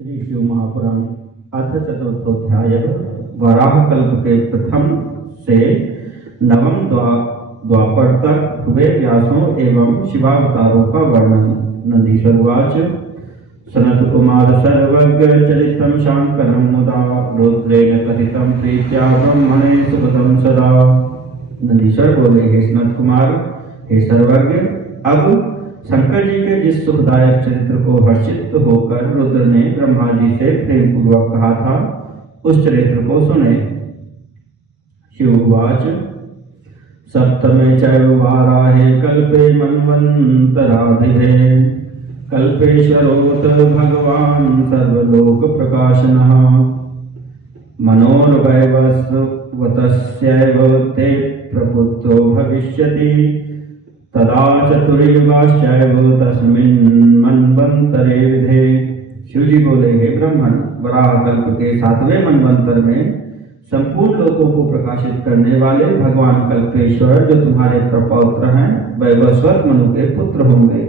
श्री शिव महापुराण अथ चतुर्थोध्याय। वराह कल्प के प्रथम से नवम द्वापर तक हुए व्यासों एवं शिवावतारों का वर्णन। नंदीश्वरवाच। सनत कुमार सर्वज्ञ चरितम शांकरम मुदा रुद्रेण कथितम प्रीत्या ब्रह्मणे सुखदम सदा। नंदीश्वर बोले, हे सनत कुमार, हे सर्वज्ञ, अब शंकर जी के जिस सुखदायक चरित्र को हर्षित होकर रुद्र ने ब्रह्मा जी से प्रेम पूर्वक कहा था, उस चरित्र को सुने। शिववाच। सप्तमे चैव वाराहे कल्पे मन्वन्तराधिधे कल्पेश्वरोऽत भगवान् सर्वलोक प्रकाशनः मनोर्वैवस्वतस्यैव ते प्रपुत्रो भविष्यति तदा चतुर्युगाश्चैव तस्मिन् मन्वन्तरे विधे। शिवजी बोले, हे ब्रह्मन, वराह कल्प के 7वें मन्वंतर में संपूर्ण लोकों को प्रकाशित करने वाले भगवान कल्पेश्वर जो तुम्हारे प्रपौत्र हैं, वैवस्वत मनु के पुत्र होंगे।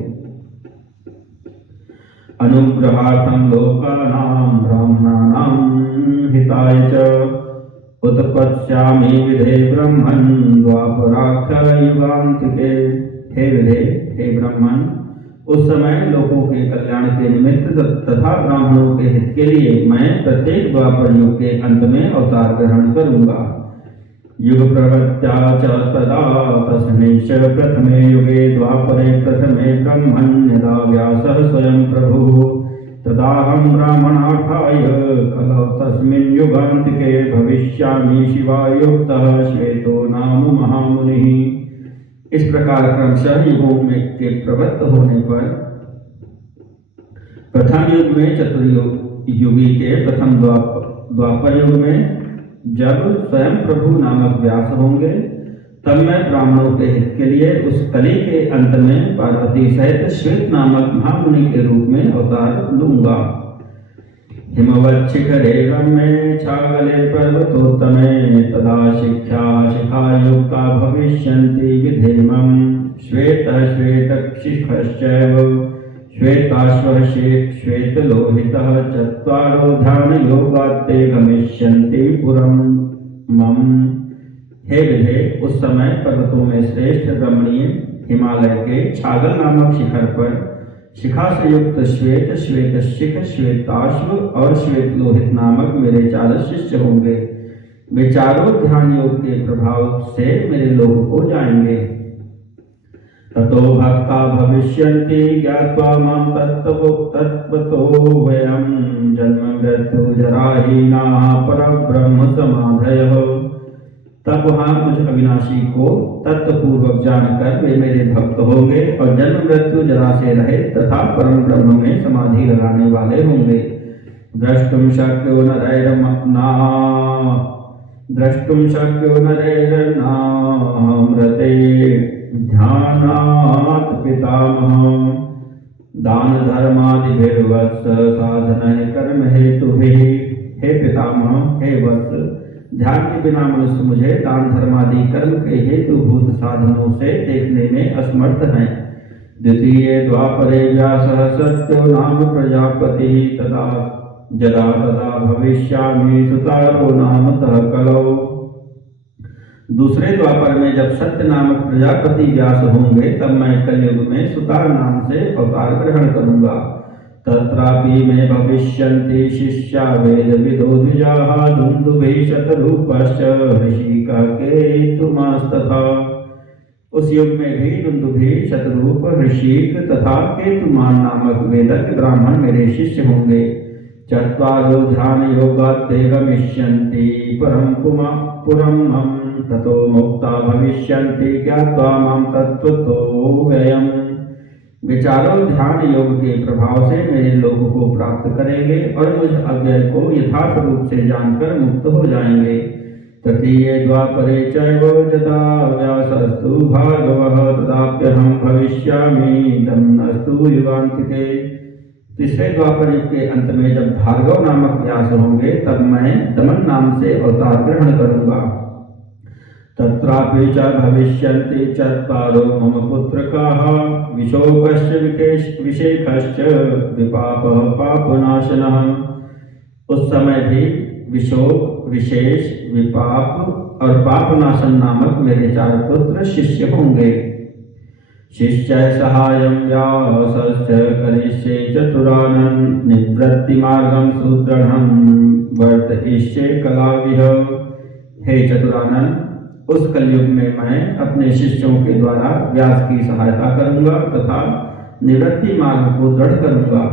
अनुग्रहार्थं लोकानां ब्राह्मणानां हिताय च उत्पत्स्यामि विधे ब्रह्मन् द्वापराख्य युगान्तिके। हे विधे, हे ब्रह्मन, उस समय लोगों के कल्याण के निमित्त तथा ब्राह्मणों के हित के लिए मैं प्रत्येक द्वापर युग के अंत में अवतार ग्रहण करूंगा। युग प्रवृत्त्या च तदा तस्मिंश्च प्रथमे युगे द्वापरे प्रथमे ब्रह्मन् यदा व्यासः स्वयं प्रभुः तदाहं ब्राह्मणार्थाय कलौ तस्मिन् युगान्तिके भविष्यामि शिवायुक्तः श्वेतो नाम महामुनिः। इस प्रकार क्रमशः युगों में के प्रवृत्त होने पर प्रथम युग में चतुर्युगी के प्रथम द्वापर युग में जब स्वयं प्रभु नामक व्यास होंगे, तब मैं ब्राह्मणों के हित के लिए उस कली के अंत में पार्वती सहित श्वेत नामक महामुनि के रूप में अवतार लूंगा। हिमवच्छिखरे रम्ये छागले पर्वतोत्तमे तदा शिखायुक्ता भविष्यन्ति विधेमं श्वेतशिखश्चैव श्वेताश्वः श्वेतलोहितः चत्वारो ध्यानयोगात्ते गमिष्यन्ति पुरं मम। हे विधे, उस समय पर्वतों में श्रेष्ठ रमणीय हिमालय के छागल नामक शिखर पर शिखा से युक्त श्वेत शिख श्वेताश्व और श्वेत लोहित नामक मेरे 4 शिष्य होंगे। वे चारों ध्यान योग के प्रभाव से मेरे लोक को जाएंगे। ततो भक्ता भविष्यन्ति ज्ञात्वा मां तत्त्वतो वयं जन्म मृत्यु जराहीनाः परब्रह्म समाधयः। तब वहां मुझ अविनाशी को तत्वपूर्वक जानकर वे मेरे भक्त होंगे और जन्म मृत्यु जरा से रहित तथा परम ब्रह्म में समाधि लगाने वाले होंगे। द्रष्टुम शक्यो नरैर्नामृते ध्यानात् पितामहः दान धर्मादिभिर्वत्स साधनः कर्म हेतुभिः। हे पितामह, हे वत्स, ध्यान के बिना मनुष्य मुझे दान धर्मादि कर्म के हेतुभूत साधनों से देखने में असमर्थ हैं। द्वितीये द्वापरे व्यासः सत्यो नाम प्रजापति तदा भविष्यामि सुतारो नामतः कलौ। दूसरे द्वापर में जब सत्य नामक प्रजापति व्यास होंगे, तब मैं कलयुग में सुतार नाम से अवतार ग्रहण करूंगा। तत्रापि मे भविष्यन्ति शिष्या वेद विदो द्विजाः दुन्दुभिः शतरूपश्च ऋषिका केतुमास्तथा। उस युग में भी दुन्दुभि, शतरूप, ऋषिक तथा केतुमान नामक वेदज्ञ ब्राह्मण मेरे शिष्य होंगे। चत्वारो ध्यान योगात्ते गमिष्यन्ति पुरं मम ततो मुक्ता भविष्यन्ति ज्ञात्वा मां तत्त्वतो व्ययम्। विचारों ध्यान योग के प्रभाव से मेरे लोक को प्राप्त करेंगे और मुझ अव्यय को यथार्थ रूप से जानकर मुक्त हो जाएंगे। तृतीये द्वापरे चैव यदा व्यासस्तु भार्गवः तदाप्यहं भविष्यामि दमनस्तु युगान्तिके। तीसरे द्वापर युग के अंत में जब भार्गव नामक व्यास होंगे, तब मैं दमन नाम से अवतार ग्रहण करूंगा। तत्रापि च भविष्यन्ति चत्वारो मम पुत्रकाः विशोकश्च विशेखश्च विपापः पापनाशनः। उस समय भी विशोक, विशेष, विपाप और पापनाशन नामक मेरे 4 पुत्र शिष्य होंगे। शिष्य सहायं व्यासश्च करिष्ये चतुरानन् निवृत्तिमार्गं सुदृढं वर्तयिष्ये कलाविह। हे चतुरानन, उस कलयुग में मैं अपने शिष्यों के द्वारा व्यास की सहायता करूंगा तथा निवृत्ति मार्ग को दृढ़ करूंगा।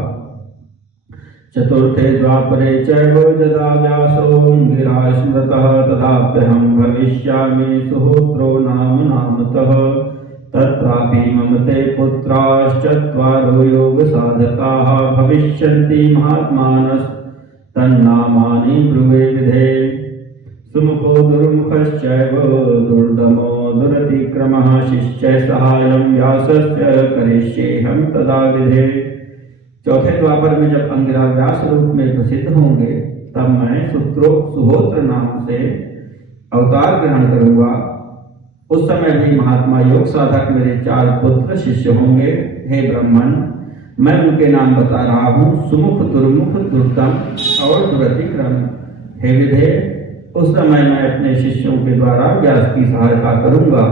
चतुर्थे द्वापरे चैव यदा व्यासो गिरा स्मृतः तदाप्यहं भविष्यामि सुहोत्रो नाम नामतः। तत्रापि मम ते पुत्राश्चत्वारो योग साधकाः भविष्यन्ति महात्मानस् तन्नामानि ब्रुवे विधे। सुमुखो दुर्मुखश्चैव दुर्दमो दुरतिक्रमः शिष्य सहायं व्यासस्य करिष्येऽहं तदा विधे। चौथे द्वापर में जब अंगिरा व्यास रूप में प्रसिद्ध होंगे तब मैं सुहोत्र नाम से अवतार ग्रहण करूंगा। उस समय भी महात्मा योग साधक मेरे 4 पुत्र शिष्य होंगे। हे ब्राह्मण, मैं उनके नाम बता रहा हूँ, सुमुख, दुर्मुख, दुर्दम और दुरतिक्रम। हे विधे, उस समय मैं अपने शिष्यों के द्वारा व्यास की सहायता करूंगा।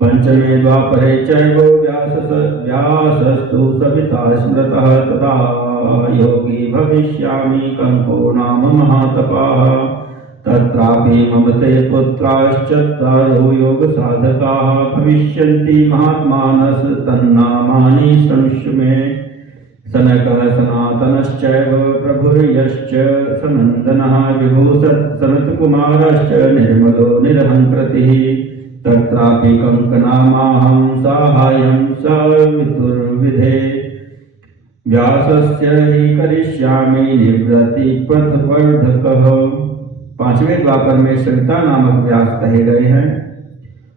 पंचमे द्वापरे चैव व्यासस्तु सविता स्मृतः तदा योगी भविष्यामि कंको नाम महातपः। तत्रापि मम ते पुत्राश्चत्वारो योग साधकाः भविष्यन्ति महात्मानस् तन्नामानि शृणुष्व मे। सनकः सनातनश्चैव प्रभुर्यश्च सनन्दनः विभुः सनत्कुमारश्च निर्मलो निरहङ्कृतिः। तत्रापि कंकनामाहं साहाय्यं सवितुर्विधे। व्यासस्य हि करिष्यामि निवृत्ति पथवर्धकः। 5वें द्वापर में सविता नामक व्यास कहे गए हैं।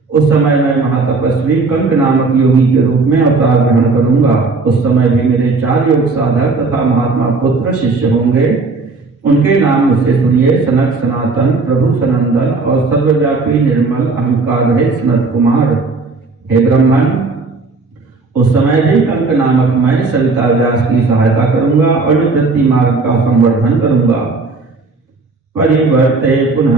उस समय मैं महातपस्वी कंक नामक योगी के रूप में अवतार ग्रहण करूंगा। उस समय भी मेरे 4 योग साधक तथा महात्मा पुत्र शिष्य होंगे। उनके नाम मुझसे सुनिए, सनक, सनातन, प्रभु सनंदन और सर्वव्यापी निर्मल अहंकार रहित सनत कुमार। हे ब्राह्मण, उस समय भी कंक नामक मैं सविता व्यास की सहायता करूंगा और निवृत्ति मार्ग का संवर्धन करूंगा। परिवर्ते पुनः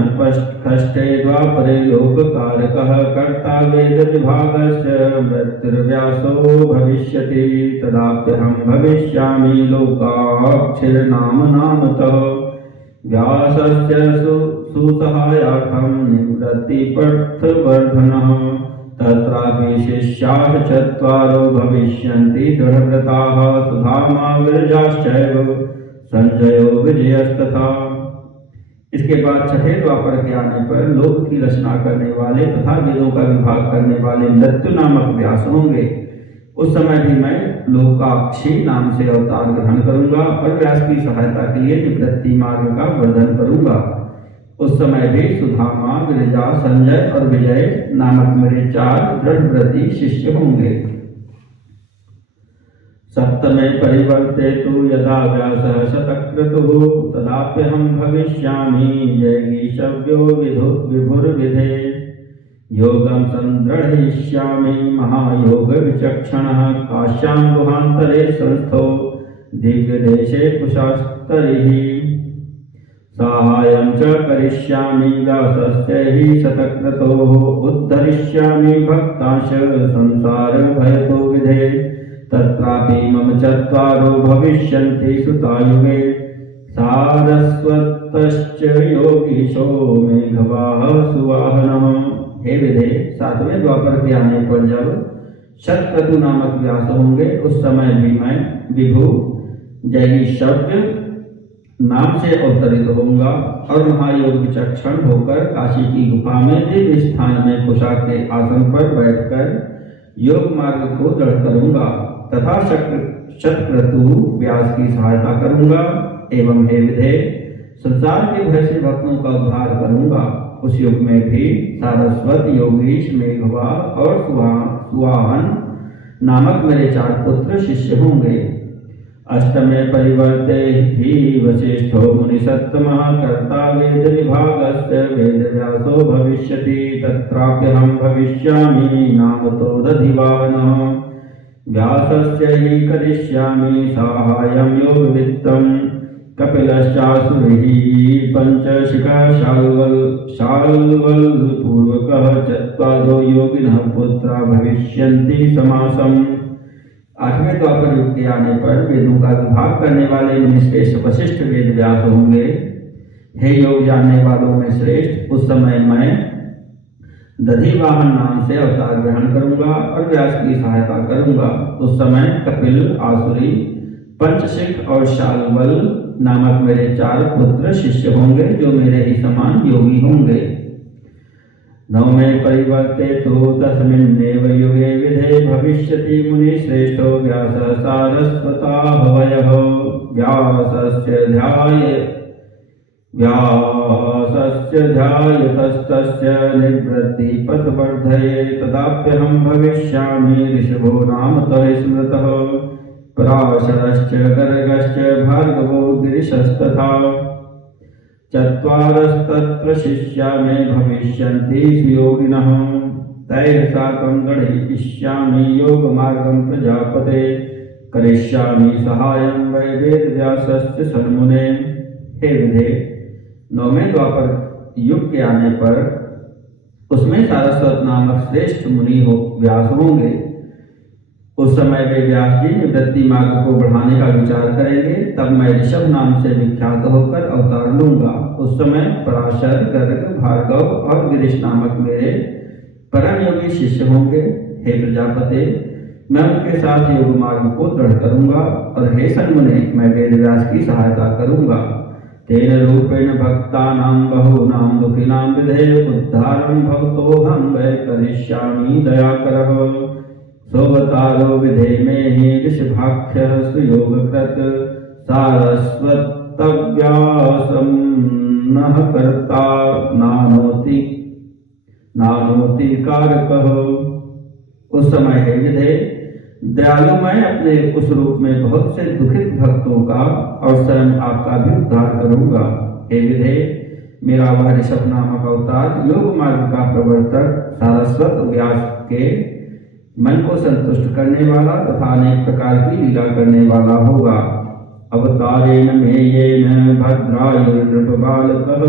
षष्ठे द्वापरे लोककारकः कर्ता वेद विभागस्य मृत्युर्व्यासो भविष्यति। तदाप्यहं भविष्यामि लोकाक्षरनाम नामतः। व्यासस्य सुसहायार्थं निवृत्तिपथवर्धनः। तत्रापि शिष्याः 4 भविष्यन्ति दृढव्रताः सुधामा विरजाश्चैव संजयो विजयस्तथा। इसके बाद 6ठे द्वापर के आने पर लोक की रचना करने वाले तथा वेदों का विभाग करने वाले मृत्यु नामक व्यास होंगे। उस समय भी मैं लोकाक्षी नाम से अवतार ग्रहण करूंगा और व्यास की सहायता के लिए निवृत्ति मार्ग का वर्धन करूंगा। उस समय भी सुधामा, विरजा, संजय और विजय नामक मेरे 4 दृढ़व्रती शिष्य होंगे। सप्तमे परिवर्ते तु यदा व्यासः शतक्रतुः तदाप्यहं भविष्यामि जैगीषव्यो विभुर्विधे। योगं संदृढयिष्यामि महायोग विचक्षणः काश्यां गुहान्तरे संस्थो दिव्यदेशे कुशास्तरिः। साहाय्यं च करिष्यामि व्यासस्य हि शतक्रतोः उद्धरिष्यामि भक्तांश संसार भयतो विधे। तत्रापि मम 4 भविष्यन्ति सुतायुगे सारस्वतश्च योगीशो मेघवाह सुवाहनः। हे विधे, 7वें द्वापर के आने पर जब शतक्रतु नामक व्यास होंगे उस समय भी मैं विभु जैगीषव्य नाम से अवतरित होऊंगा और महायोग विचक्षण होकर काशी की गुफा में दिव्य स्थान में कुशा के आसन पर बैठकर योग मार्ग को दृढ़ करूंगा तथा शतक्रतु व्यास की सहायता करूंगा। एवं हे विधे, संसार के भय से भक्तों का उद्धार करूंगा। उस युग में भी सारस्वत, योगीश, मेघवा और सुवाहन नामक मेरे 4 पुत्र शिष्य होंगे। अष्टमे परिवर्ते हि वसिष्ठो मुनिसत्तमः कर्ता वेद विभागस्य वेदव्यासो भविष्यति तत्राप्यहं भविष्यामि नामतो दधिवाहनः व्यासस्य हि करिष्यामि साहाय्यं योगवित्तं कपिलश्चासुरैः पञ्चशिखा शाल्वल्पूर्वकः चत्वारो योगिनः पुत्रा भविष्यन्ति समासम्। आठवें द्वापर युग के आने पर वेदों का विभाग करने वाले मुनिश्रेष्ठ वशिष्ठ वेद व्यास होंगे। हे योग जानने वालों में श्रेष्ठ, उस समय मैं दधिवाहन नाम से अवतार ग्रहण करूंगा और व्यास की सहायता करूंगा। उस समय कपिल, आसुरी, पंचशिख और शाल्वल नामक मेरे 4 पुत्र शिष्य होंगे जो मेरे ही समान योगी होंगे। नवमे परिवर्ते तो तस्मिन्नेव युगे विधे भविष्यति मुनिश्रेष्ठो व्यासः सारस्वतः हवयः व्यासस्य ध्यायतस्तस्य निवृत्तिपथवर्धये तदाप्यहं भविष्यामि ऋषभो नामतः स्मृतः पराशरश्च गर्गश्च भार्गवो गिरिशस्तथा चत्वारस्तत्र शिष्या मे भविष्यन्ति सुयोगिनः तैः साकं गणयिष्यामि योगमार्गं प्रजापते करिष्यामि सहायं वै वेदव्यासस्य सन्मुने। हे विधे, नौवें द्वापर युग के आने पर उसमें सारस्वत नामक श्रेष्ठ मुनि व्यास होंगे। उस समय वे व्यास जी निवृत्ति मार्ग को बढ़ाने का विचार करेंगे। तब मैं ऋषभ नाम से विख्यात होकर अवतार लूंगा। उस समय पराशर, गर्ग, भार्गव और गिरीश नामक मेरे परम योगी शिष्य होंगे। हे प्रजापते, मैं उनके साथ योग मार्ग को दृढ़ करूंगा और हे सन्मुने, मैं वेदव्यास की सहायता करूंगा। तेन रूपेण भक्तानां बहूनां दुखिनां विधे उद्धारं भवतोऽहं वै करिष्यामि दयाकरः सोऽवतारो विधे मे ऋषभाख्यः सुयोगकृत् सारस्वतव्यासं नः कर्ता नानोति कारकः। उस समय हे विधे, दयालु मैं अपने उस रूप में बहुत से दुखित भक्तों का और स्वयं आपका भी उद्धार करूंगा। हे विधे, मेरा वह ऋषभ नामक अवतार योग मार्ग का प्रवर्तक सारस्वत व्यास के मन को संतुष्ट करने वाला तथा अनेक प्रकार की लीला करने वाला होगा। अवतारेण मे येन भद्रायुर्नृपबालकः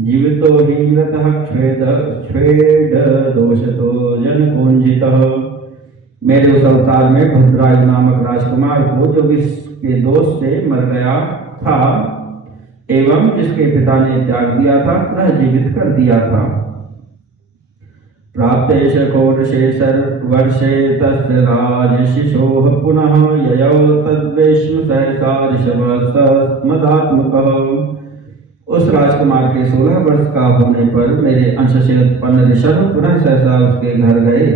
जीवितो हि मृतः च्छ्वेद दोषतो जनकोंजितः। मेरे उस अवतार में भद्रायु नामक राजकुमार को जो विष के दोष से मर गया था एवं जिसके पिता ने त्याग दिया था पुनः जीवित कर दिया था। प्राप्तेश कोडशे वर्षे तस्य राजशिशोः पुनः ययौ तद्वेश्म सहसा ऋषभस्मदात्मकः। उस राजकुमार के 16 वर्ष का होने पर मेरे अंश से उत्पन्न ऋषभ पुनः सहसा उसके घर गए।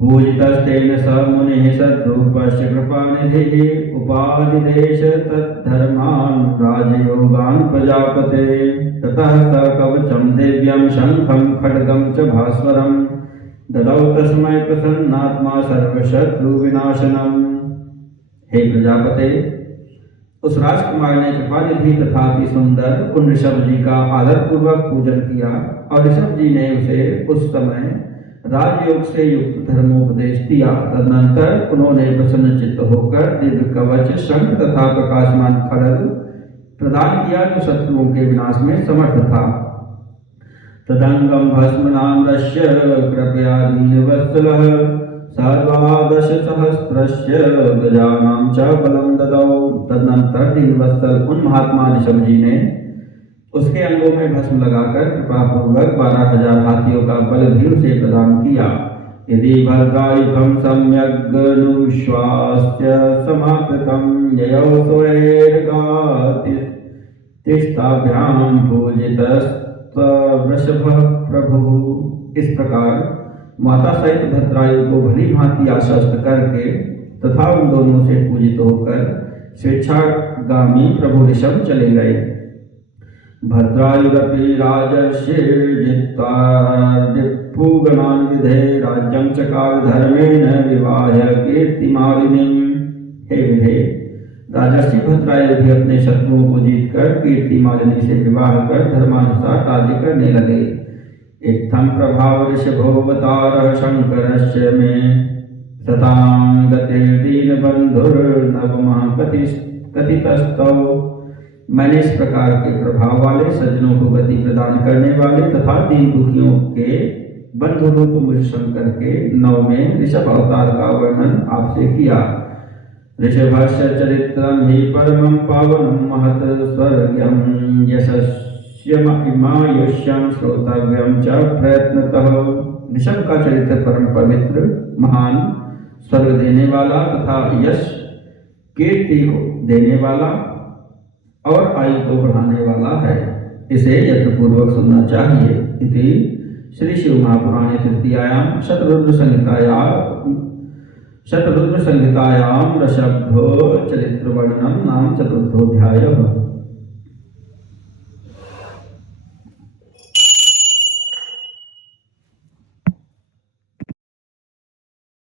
पूजितस्तेन स मुनिः सद्रूपस्य कृपानिधिः उपादिदेश तद्धर्मान् राजयोगान् प्रजापते। ततः स कवचं दिव्यं शङ्खं खड्गं च भास्वरं ददौ तस्मै प्रसन्नात्मा सर्वशत्रुविनाशनम्। हे प्रजापते, उस राजकुमार ने कृपानिधि तथा अति सुंदर उन ऋषभ जी का आदर पूर्वक पूजन किया और ऋषभ जी ने उसे उस समय राजयोग से युक्त धर्मोपदेश दिया। तदनंतर उन्होंने प्रसन्न चित्त होकर दिव्य कवच, शंख तथा प्रकाशमान खड्ग प्रदान किया जो शत्रुओं के विनाश में समर्थ था। तदंगम भस्म नाम रश्य कृपया दीनवत्सलः सर्वादश सहस्रस्य गजानां च बलं ददौ। तदनंतर दीनवत्सल उन महात्मा ऋषभ जी ने उसके अंगों में भस्म लगाकर कृपापूर्वक 12,000 हाथियों का बल भी उसे प्रदान किया। यदि भद्रायुधं सम्यग्नुश्वास्य समाकृतं ययौ स्वैर्गातिस्ताभ्यां पूजितस्त्ववृषभः प्रभुः। इस प्रकार माता सहित भद्रायु को भली भांति आश्वस्त करके तथा उन दोनों से पूजित होकर स्वेच्छागामी प्रभु ऋषभ चले गए। भद्रायुरपि राजर्षिर्जित्वा दिक्भूगणान् विधे राज्यं चकार धर्मेण विवाह्य कीर्तिमालिनीम्। हे विधे, राजर्षि भद्रायु भी अपने शत्रुओं को जीतकर कीर्ति मालिनी से विवाह कर धर्मानुसार राज्य करने लगे। इत्थं प्रभाव ऋषभोऽवतारः शंकरस्य मे सतां गतिर्दीन बंधुर्नवमः कथितस्तौ। मैंने इस प्रकार के प्रभाव वाले, सज्जनों को गति प्रदान करने वाले तथा दीन दुखियों के बंधु रूप मुझ शंकर के 9वें ऋषभ अवतार का वर्णन आपसे किया। ऋषभस्य चरित्रं हि परमं पावनं महत् स्वर्ग्यं यशस्यमायुष्यं श्रोतव्यं च प्रयत्नतः। ऋषभ का चरित्र परम पवित्र, महान, स्वर्ग देने वाला तथा यश, कीर्ति को देने वाला और आयु को बढ़ाने वाला है। इसे यत्नपूर्वक सुनना चाहिए। इति श्री शिव महापुराणे तृतीयायां शतरुद्र संहितायां ऋषभो चरित्र वर्णनम नाम 4थोऽध्यायः।